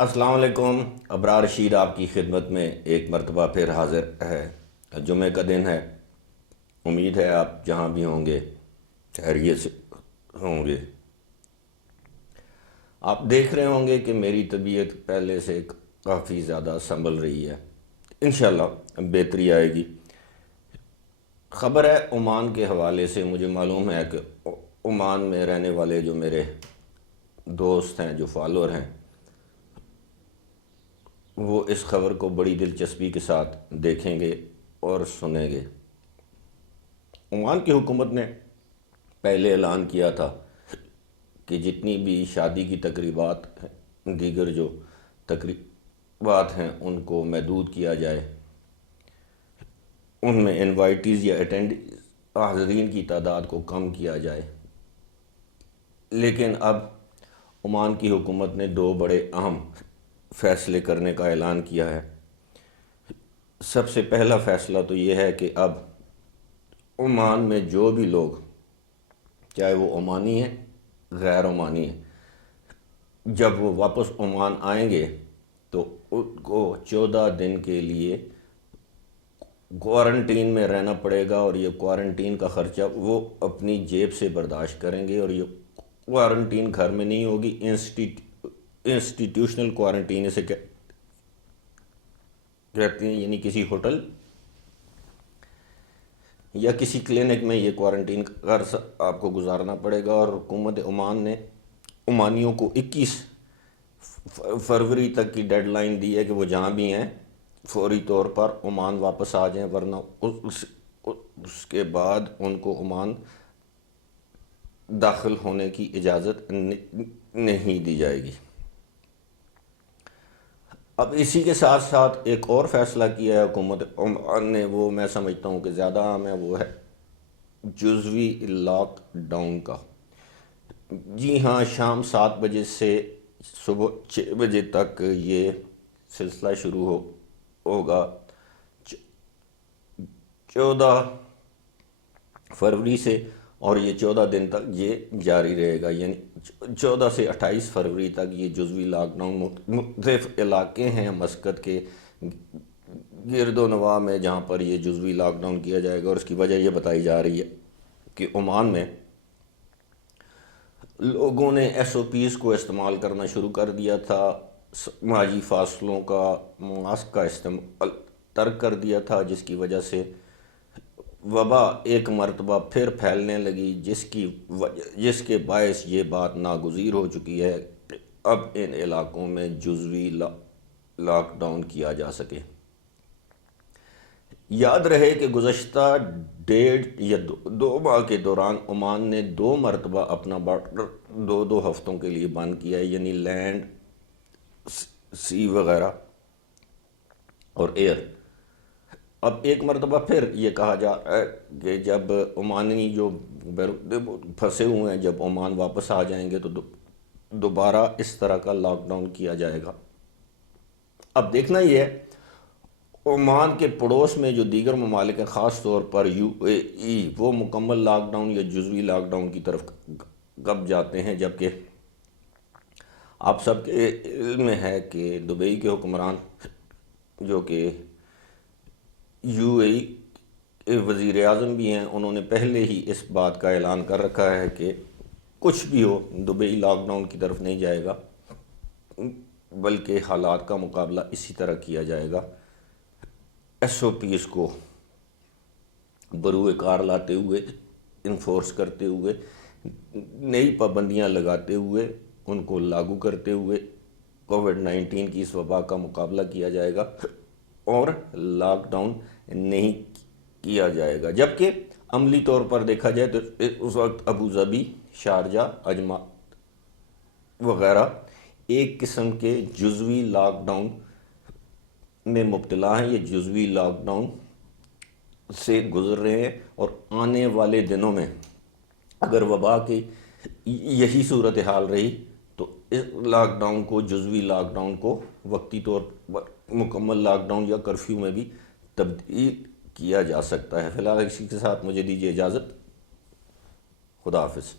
السلام علیکم. ابرار رشید آپ کی خدمت میں ایک مرتبہ پھر حاضر ہے. جمعہ کا دن ہے. امید ہے آپ جہاں بھی ہوں گے خیریت سے ہوں گے. آپ دیکھ رہے ہوں گے کہ میری طبیعت پہلے سے کافی زیادہ سنبھل رہی ہے. انشاءاللہ بہتری آئے گی. خبر ہے عمان کے حوالے سے مجھے معلوم ہے کہ عمان میں رہنے والے جو میرے دوست ہیں، جو فالوور ہیں، وہ اس خبر کو بڑی دلچسپی کے ساتھ دیکھیں گے اور سنیں گے. عمان کی حکومت نے پہلے اعلان کیا تھا کہ جتنی بھی شادی کی تقریبات ہیں، دیگر جو تقریبات ہیں، ان کو محدود کیا جائے. ان میں انوائٹیز یا حاضرین کی تعداد کو کم کیا جائے. لیکن اب عمان کی حکومت نے دو بڑے اہم فیصلے کرنے کا اعلان کیا ہے. سب سے پہلا فیصلہ تو یہ ہے کہ اب عمان میں جو بھی لوگ، چاہے وہ عمانی ہیں غیر عمانی ہیں، جب وہ واپس عمان آئیں گے تو ان کو 14 دن کے لیے کوارنٹین میں رہنا پڑے گا، اور یہ کوارنٹین کا خرچہ وہ اپنی جیب سے برداشت کریں گے. اور یہ کوارنٹین گھر میں نہیں ہوگی، انسٹیٹیوشنل کوارنٹین اسے کہتے ہیں، یعنی کسی ہوٹل یا کسی کلینک میں یہ کوارنٹین کا عرصہ آپ کو گزارنا پڑے گا. اور حکومت عمان نے عمانیوں کو 21 فروری تک کی ڈیڈ لائن دی ہے کہ وہ جہاں بھی ہیں فوری طور پر عمان واپس آ جائیں، ورنہ اس کے بعد ان کو عمان داخل ہونے کی اجازت نہیں دی جائے گی. اب اسی کے ساتھ ساتھ ایک اور فیصلہ کیا ہے حکومت عمان نے، وہ میں سمجھتا ہوں کہ زیادہ عام ہے، وہ ہے جزوی لاک ڈاؤن کا. جی ہاں، شام 7 بجے سے صبح 6 بجے تک یہ سلسلہ شروع ہوگا. 14 فروری سے، اور یہ 14 دن تک یہ جاری رہے گا. یعنی 14 سے 28 فروری تک یہ جزوی لاک ڈاؤن مختلف علاقے ہیں مسقط کے گرد و نواح میں جہاں پر یہ جزوی لاک ڈاؤن کیا جائے گا. اور اس کی وجہ یہ بتائی جا رہی ہے کہ عمان میں لوگوں نے ایس او پیز کو استعمال کرنا شروع کر دیا تھا، سماجی فاصلوں کا، ماسک کا استعمال ترک کر دیا تھا، جس کی وجہ سے وبا ایک مرتبہ پھر پھیلنے لگی، جس کے باعث یہ بات ناگزیر ہو چکی ہے کہ اب ان علاقوں میں جزوی لاک ڈاؤن کیا جا سکے. یاد رہے کہ گزشتہ 1.5 یا 2 ماہ کے دوران عمان نے 2 مرتبہ اپنا بارڈر 2 ہفتوں کے لیے بند کیا ہے، یعنی لینڈ، سی وغیرہ اور ایئر. اب ایک مرتبہ پھر یہ کہا جا رہا ہے کہ جب عمانی جو پھنسے ہوئے ہیں جب عمان واپس آ جائیں گے تو دوبارہ اس طرح کا لاک ڈاؤن کیا جائے گا. اب دیکھنا یہ ہے عمان کے پڑوس میں جو دیگر ممالک ہیں، خاص طور پر یو اے ای، وہ مکمل لاک ڈاؤن یا جزوی لاک ڈاؤن کی طرف کب جاتے ہیں. جبکہ آپ سب کے علم میں ہے کہ دبئی کے حکمران، جو کہ یو اے ای کے وزیر اعظم بھی ہیں، انہوں نے پہلے ہی اس بات کا اعلان کر رکھا ہے کہ کچھ بھی ہو دبئی لاک ڈاؤن کی طرف نہیں جائے گا، بلکہ حالات کا مقابلہ اسی طرح کیا جائے گا، ایس او پیز کو بروئے کار لاتے ہوئے، انفورس کرتے ہوئے، نئی پابندیاں لگاتے ہوئے، ان کو لاگو کرتے ہوئے کووڈ-19 کی اس وبا کا مقابلہ کیا جائے گا اور لاک ڈاؤن نہیں کیا جائے گا. جبکہ عملی طور پر دیکھا جائے تو اس وقت ابوظہبی، شارجہ، عجمان وغیرہ ایک قسم کے جزوی لاک ڈاؤن میں مبتلا ہیں. یہ جزوی لاک ڈاؤن سے گزر رہے ہیں، اور آنے والے دنوں میں اگر وبا کی یہی صورتحال رہی تو اس لاک ڈاؤن کو، جزوی لاک ڈاؤن کو، وقتی طور پر مکمل لاک ڈاؤن یا کرفیو میں بھی تبدیل کیا جا سکتا ہے. فی الحال اسی کے ساتھ مجھے دیجیے اجازت. خدا حافظ.